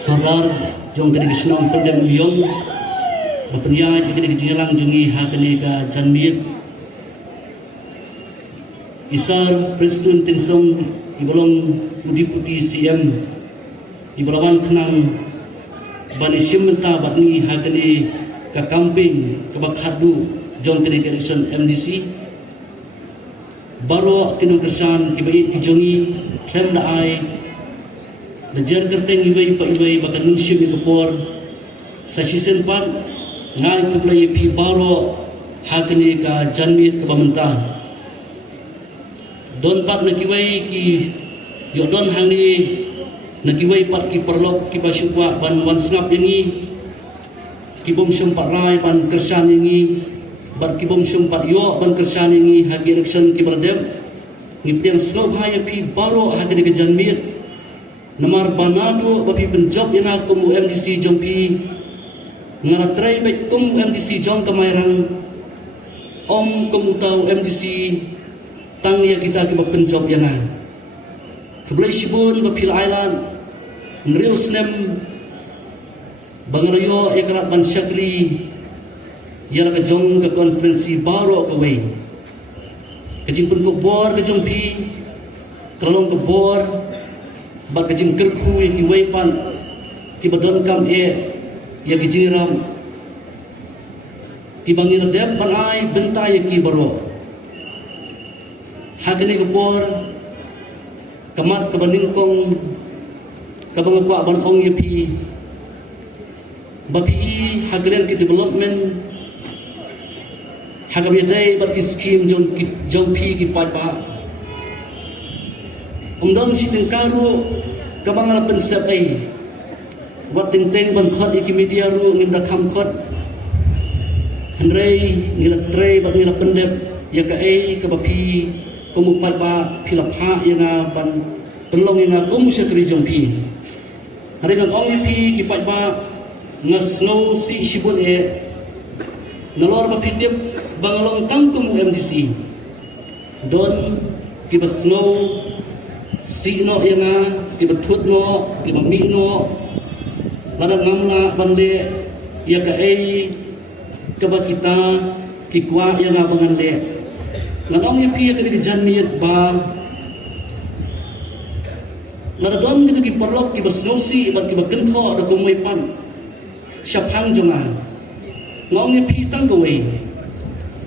Sodar jong kini kesenang pendem yong berpenyai kini kejelang jungi hakani ka janmit isar Preston Tensong ibolong udi putih CM ibolawan kenang bani simenta batni hakani ka camping ka bakhadu jong kini election MDC baro kini kesan kibai tijongi klem da ai Lejar kerteng iwai pa iwai bakan nunsyim itu por sa sisen pan ngai kublai pi baro hakni ka janmit ka bamenta don pat na kiwai ki yo don hangi na kiwai pat ki perlok ki basukwa ban wan snap ini ki bom sempat rai ban kersan ini ban ki bom sempat yo ban kersan ini hagi election ki berdem ngipiang slow haya pi baro hakni ka janmit Namar banado bapi penjob yang aku MDC jompi ngara try baik kum MDC jom kemairang om komutau MDC tang ya kita ke penjob yang keblai sibun bapi island nriu snem bangarayo ekarat ban syakli yang ke jom ke konstituensi baru ke wei kejimpun ke bor ke jompi kelong ke bor bak kajing kerku ki weipan ki badon kam ya ki jingram ki bangir dep ban ai benta ya ki baro hagani ko por kamat ka baningkong ka bangakwa ban ong ya pi bapi hagren ki development hagabi dai bat ki scheme jong pi ki pat ba undang si tengkaru kabangal pensep ai wat teng ban khot iki media ru nginda kham khot hendrei ngila trei bat ngila pendep ya ka ai ka bapi komupat ba philapha yana ban penlong yana kum sekri jongpi hari ngan ong pi ki pat ba ngas no si sibun nalor ba pitip bangalong tangkum MDC don ki basno si no yang ki betut no ki mami no lada ngamla banle ya ka ai ka ba kita ki kwa yang bangan le ngadong ya pi ka di janmit ba lada don ki perlok ki basnosi ba ki bakentho da kumoi pan syapang jonga ngong ya pi tang gowe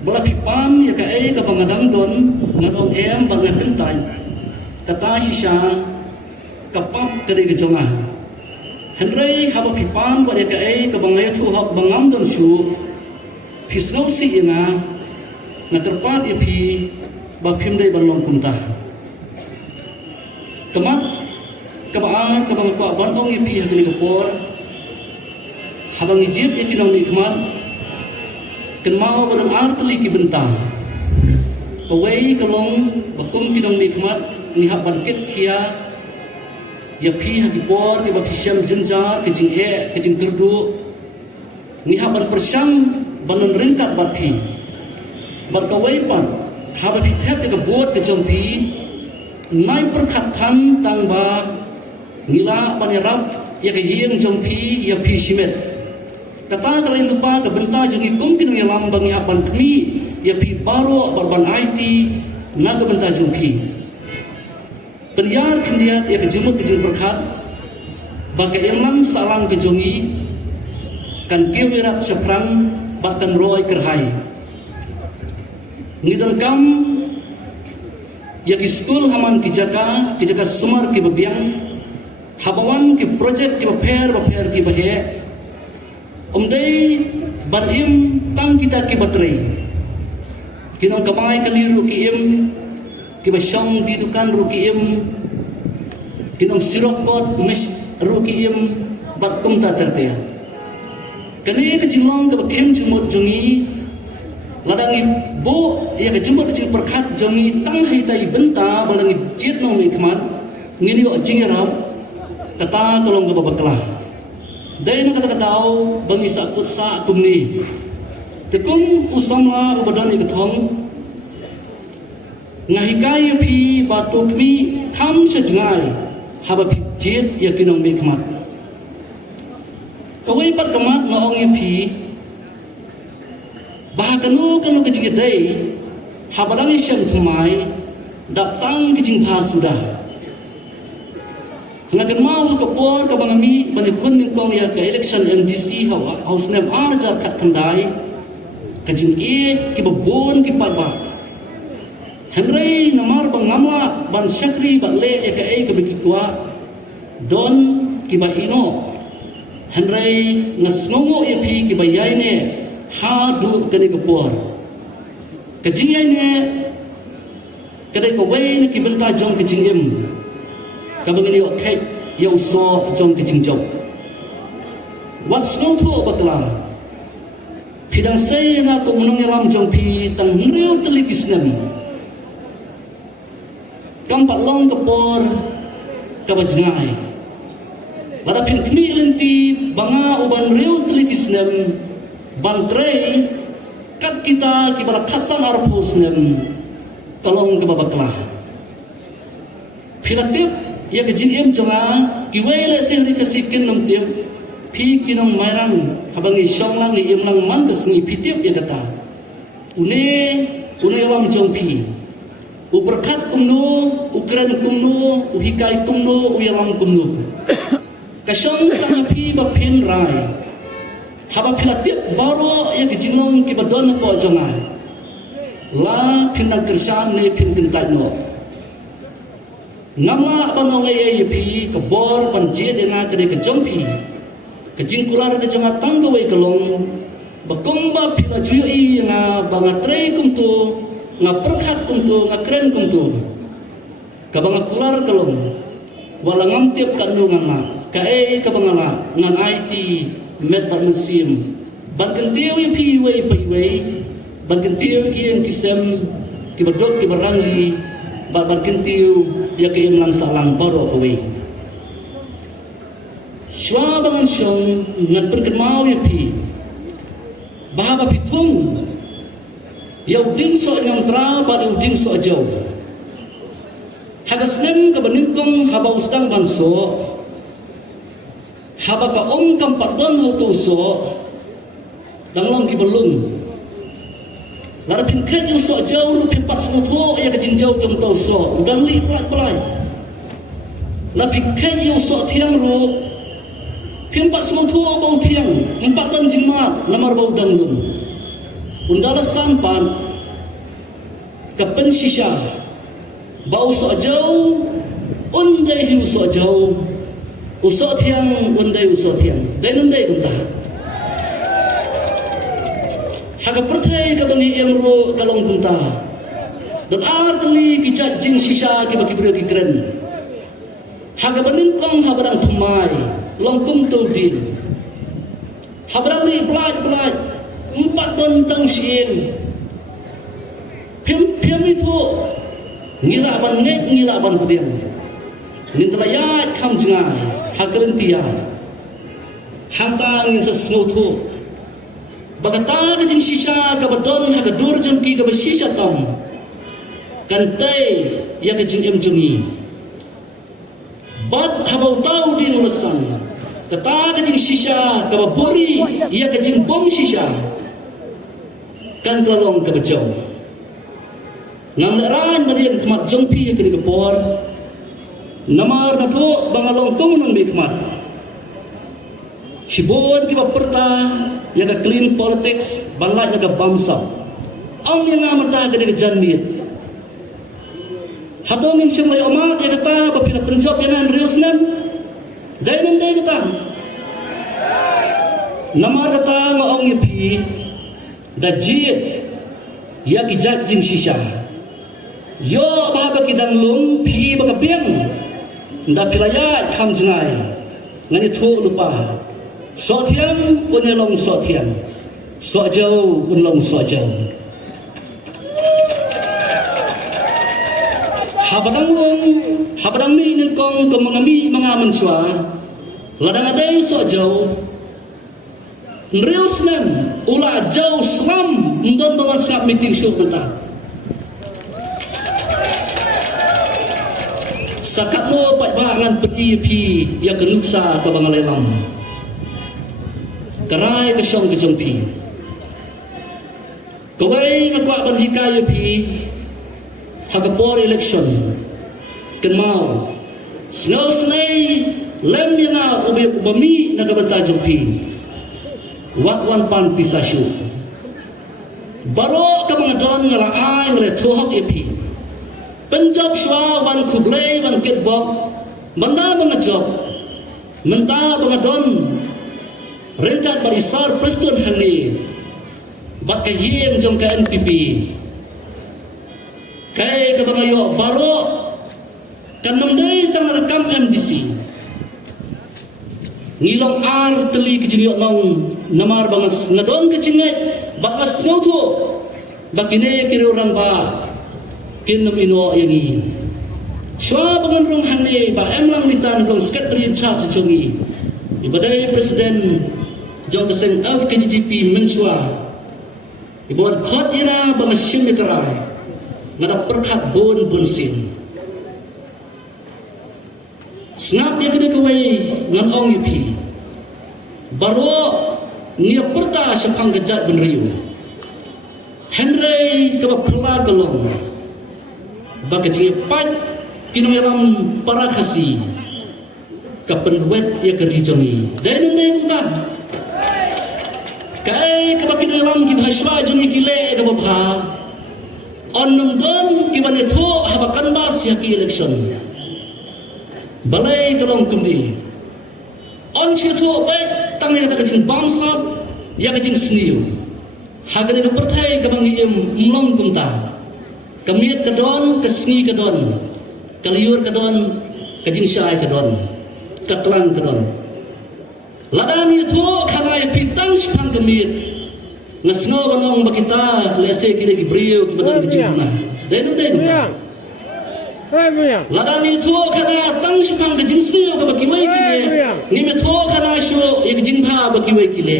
bala pi pan ya ka ai ka bangadang don ngadong bangatentai kata sisa kapap kari kejonga Henry haba pipan pada kai ke bangaya tu hab bangam dan su pisau si ina na terpat ipi bapim dai banlong kumta kemat kebaan kebang ko banong ipi hakini kepor habang ijib yakinong ni kemat kenmau badang arteli ki bentang kawai kalong bakum kinong ni kemat ni hab banket kia ya pi hagi por ke bapisiam jenjar ke jing gerdu ni hab ban persang banan rengkat bat pi bat kawai pan hab pi tap ke bot ke jompi nai perkhatan tang ba ngila ban yarap ya ke yeng jompi ya pi simet kata kalau lupa ke benta jungi kumkin yang lambang ya ban kemi ya pi baro ban IT naga benta jompi Penyar kendiat ia kejumut kejun berkat bagai emang salang kejongi kan kiwirat seprang bahkan roy kerhai ngidan kam ya ki skul haman ki jaka sumar ki bebiang habawan ki project ki baper ki bahe omdai barim tang kita ki baterai kinang kamai kaliru ki im kibasyang di dukan rukiim kinong sirokot mes rukiim batkum ta tertea kani kejilong ke bakim jumut jongi ladangi bo ya kejumut kecil perkat jongi tang hai tai benta balangi jet nong mi kman ngini o jingarau kata tolong ke babaklah dai na kata kadau bangi sakut sa kumni tekum usamla ubadan ikthong ngahikai pi batu kmi tham sejngai haba pi jet yakinong me khamat kawai pat kamat maong ya pi bahakanu kanu kecik day habarang isyam thumai daptang kecing sudah ngakan mau kapor ka bangami bani khun ning kong ya ka election MDC hawa house name arja khat khandai kajing ki babon ki patba henry namar bangamla ban syakri batle ya ka ka bikikwa don ki ba ino henry ngasngongo ya pi ki ba yaine ha du kani kapor kajing yaine kadai ka wei ki benta jong kajing im kabangani okai yau so jong kicing jau what's no to bakla pidang say na ko munong yalam jong pi tang hnreu telikisnem kampat long kapor kabajngai wada pin kni lenti banga uban reu telikisnem bantrei kat kita kibala khasan arpusnem tolong kababakla pilatip ya kejin jonga kiwele sehri kasikin nom tiap pi kinong mairang habangi shonglang ni imlang mantas ni pitiap ya kata une alam jong pi uberkat kumno ukran kumno uhikai kumno uyalam kumno kasong sama pi ba pin rai haba pilatip baro ya kejinong kibadon ko jonga la pinang kersan ni pin kentai no nama banong ay pi kabor panjit nga kade ka jompi ka jingkular ka janga tanggaway kalong bakumba pila juyo nga banga trey kumto nga perkhat kumto nga kren kumto ka banga kular kalong wala ngamtiap kandungan na ka ka banga ngan IT met bat musim bankantiyo ya pi way bankantiyo ki kisem kibadok kibarangli bankantiyo ya ke imlang salang baro kawai shwa bangan syong ngat perkemau ya pi bahaba pitung yau ding so nyam tra ba yau ding so jau hagasnem ka baningkong haba ustang banso haba ka om kampat don ho so danglong ki belung lara pinket yung so jauh ru pimpat semutho ya kejing jauh jom tau so udang li pelak pelai la pinket yung so tiang ru pimpat semutho bau tiang empat tan jingmat lamar bau danglum undala sampan ke pensisha bau so jauh undai hiu so jauh usok tiang undai usok tiang dai nundai untah haga pertai ka bangi emro kalong punta dan artli kijat jing sisa ki baki bro ki kren haga baning kong habarang thumai longkum tu din habarang ni blaj empat bontang sieng pim itu ngila ban pediang nin telayat kham jingai hagaran tia hangtang in sesnutu bagata ka jing sisa ka badon ha ka dur jam ki ka sisa tong kantai ya ka jing em jungi bad habau tau di nulasang kata ka jing sisa ka bori ya ka jing bom sisa kan kalong ka bajau ngam ran marian khmat jongpi ya ka ni por namar na do bangalong komunong mikmat sibod ki baperta ya ka clean politics balai na ka bamsa ang yang amata ka ni janmit hatong nim siyang may amat ya kata bapila penjob yan reus nam dai kata namar kata ngaong ipi dajit ya ki jajing sisa yo bahaba ki danglung pi baka piang nda pilaya kham jingai ngani thu lupa so thiang unelong so thiang so jau unlong so jau habadang mi nin kong ko mga manswa ladang aday so jau Reus nem ula jau slam ndon bangan slap meeting show kata sakat mo pa ngan PEP ya kenuksa ka bangalelam karai ke syong ke jong pi kawai ke kwa ban hikaya pi hagapor election kenmau snow snai lem yana ubi bami na kabanta jong pi wat wan pan pisashu baro ka mga don ngala ay ngala tuhok epi penjob shwa wan kublay wan kitbok manda mga job menta mga don renkat barisar preston hangni bat kayeng jong ka NPP kay ka mga yo baro kanumday tang rekam MDC ngilong ar teli keciliok nong namar bangas ngadon kecingit bakas ngoto bakine kiri orang ba kinum ino yangi shwa bangan rong hangne ba emlang ditan kong secretary in charge jongi ibadai presiden jong keseng FKGGP menswa ibuat khot ira bangas shimikarai ngada perkat bon bunsin snap ya kena kawai ngan ong ipi baro nia perta syapang gejat benriu Henry kaba pela gelong baka jie pat kinu yalam para kasi ka penduet ya kerijongi denum dai kuntan kai kaba kinu yalam ki bhashwa jongi kile kaba bha onnum don ki bane tho habakan bas ya ki election balai kalong kumdi on chitho baik tang ya kajing bangsa ya kajing sniu hagane ka perthai ka bangi im mlong kumta kamiet kadon kasni kadon kaliur kadon kajing syai kadon katlang kadon ladani tho khana ya pitang spang kamiet ngasngo banong bakita lese kile ki brio ki badon ki jintuna denu ladang itu kana tang sepang ke jinsni ke bagi wai kile ni me tho kana sho ek jinbha bagi wai kile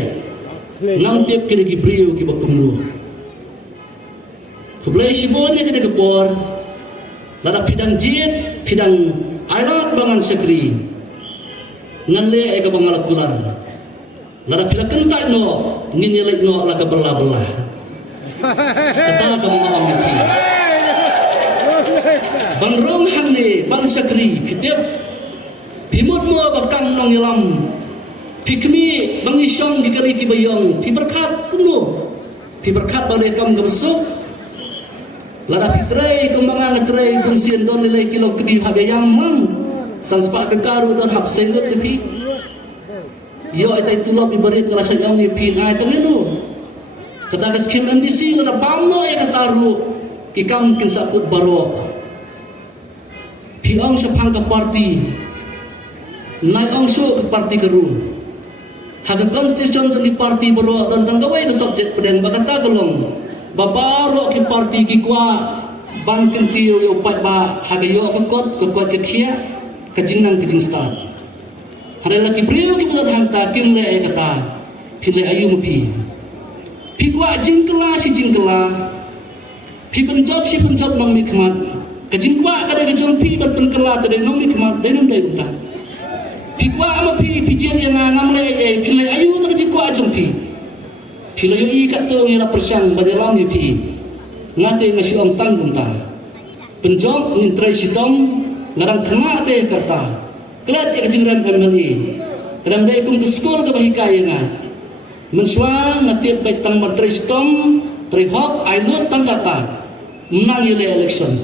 nang tep kile ki brio ki bakumru kublai shibon ke de por lada pidang jit pidang ailat bangan sekri ngalle e ka bangal kular lada pila kentak no ngin yelek no la ka belah-belah kata ka mawang ki bang rong hangne bang sakri pitep pimut mo bakang nong yalam pikmi bang isong dikali ki bayong pi berkat kuno pi berkat bale kam gabsuk lada pitrai kumanga ngatrai bunsian don nilai kilo kedi habayang mang sanspa kekaru don hab sengut tepi yo aitai tulop ibarit ngrasa yang ni pi ai tengenu kata kaskim MDC lada pamno e kataru ikam kisakut baro piang sepang ke parti naik angso ke parti keru haga konstitusi di parti baro dan tanggawai ke subjek peden bakata golong babaro ke parti ki kwa bangkin tio yo pat ba haga yo ke kot ke khia ke jingnang ke jing start hare laki brio ki bulat hanta kimle e kata pile ayu mupi pi kwa jingkela si jingkela pi penjob si penjob nang mikmat kajing kwa kada kajong pi ban penkela tade nong ni kemat denum dai uta pi kwa ama pi pijian yang namle e pile ayu ta kajing kwa ajong pi pile yo i kat to ngela persang badelang ni pi ngate ngasi om tang tumta penjong ngin trai sitong ngarang kema te kerta klat e kajing rem MLA kadang dai kum ke skol ke bahika yenga menswa ngatip baik tang ban trai sitong trai hok ai lut tang kata menang yele election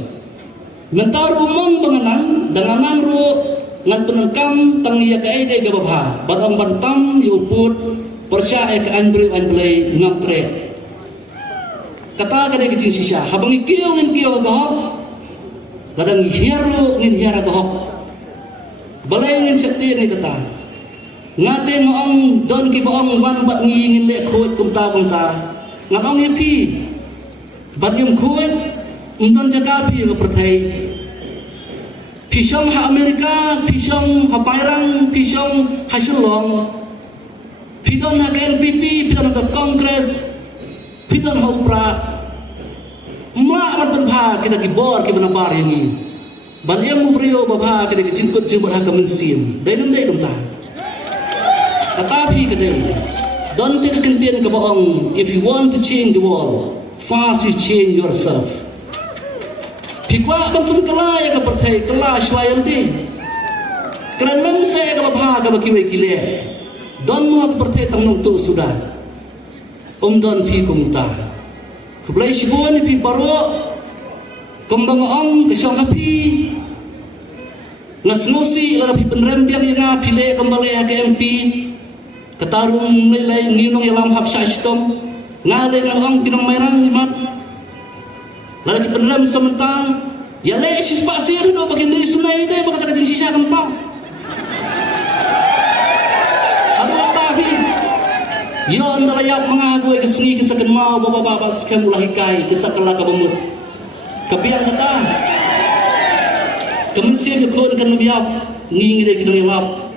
mentaru mong banganan danganan ru ngan penengkam tang ya kai kai gababha badang bantam yuput persya ek anbri anblai ngamtre kata kada kecing sisa habang ikiyo ngin kiyo gahok ladang hiaru ngin hiara gahok balai ngin sekti ni kata ngate ngoong don ki boong wan bat ngi ngin le khoi kumta ngatong yepi bat yum khoi unton jakapi ke pertai pisong ha Amerika pisong ha Pairang pisong ha Shillong pidon ha NPP pidon ha Kongres pidon ha Upra ma amat berbha kita gibor ke benabar ini ban emu brio babha kita jingkut jebot ha kemensim dai ta tetapi kedai Don't take a content kabaong. If you want to change the world, first you change yourself. Pikwa bang pun kelaya ka pertai kelah syuayal di. Kerana saya ka babha ka bakiwe kile. Don mo ka pertai tamnong tu sudah. Don pi kumuta. Kublai shibon pi baro. Kembang ong kesyong api. Ngasnosi ila pi penrem biang yang pile kembali ha MP. Ketarung nilai ninong yalam hapsa istom. Ngale ngang pinang merang limat. Lalu penrem sementang. Ya le sis pasir do bagian dari sunai deh bakal tak sisa kan pau. Aduh tapi. Yo antara yak mengagui kesengi kesakan mau bapak-bapak sekarang mulai kai kesakala kabamut. Kebiang kata. Kemensian kekon kan biap ngingi deh kita lap.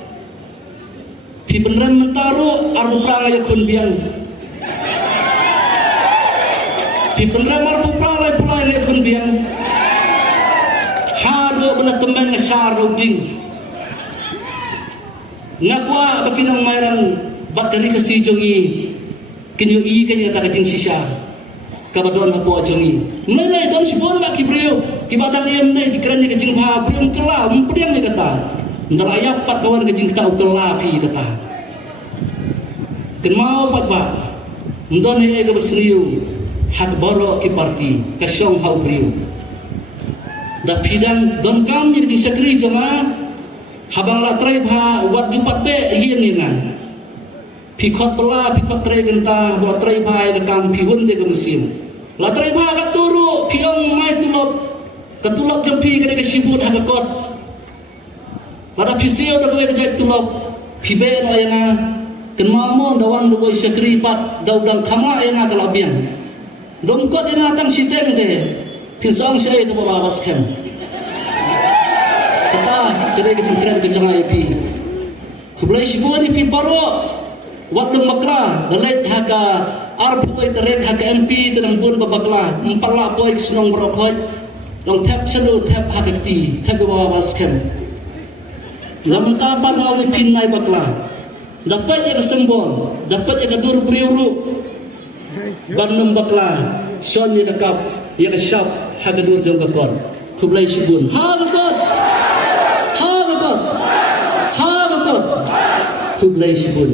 Pi penrem mentaru arbu perang aja kun biang. Pi penrem arbu perang lagi pula aja kun biang. Hado benar teman ngasar ding. Ngakwa baginang mayran bateri kasi jongi. Kinyo i kanya kata kajing sisa. Kabadon hapo jongi. Nilai don sibon bak kibreo. Kibatang em nai kikran ni kajing bha brem kela mumpriang ni kata. Ntar ayap pat kawan kajing tau kela pi kata. Ken mau pat ba. Ndon he ga besniu. Hak baro ki parti kasyong hau breo. Da pidang don kam ni kajing sakri jonga. Habang la trai bha wat jupat pe yen ni ngan. Pikot pela pikot trai genta buat trai bha ga kam pihun de ga musim. La trai bha ga turu piong mai tulop. Ketulop jampi kada ke sibut ha kot. Lada pisio da kowe kejai tulop. Pibe no ayana ken mamon dawan do boy sakri pat daudang khama ayana kalabian. Domkot ina tang siteng de. Pisong sei do baba baskem. Kata kada ke jengkran ke jangai pi. Kublai sibut ni pi paro. Wat deng makra dalet ha ka arpoi terek ha ka MP tedang bun babakla. Empala poi senong brokoi. Long tap selu tap hakati tap bawa baskem. Dalam tapan awal pinai bakla. Dapat ya kesembon, dapat ya kedur priuru. Bandem bakla, son ya dekap, ya kesyap hakadur jong kekon. Kublai sibun. Ha kekon. Ha kekon. Ha kekon. Kublai sibun.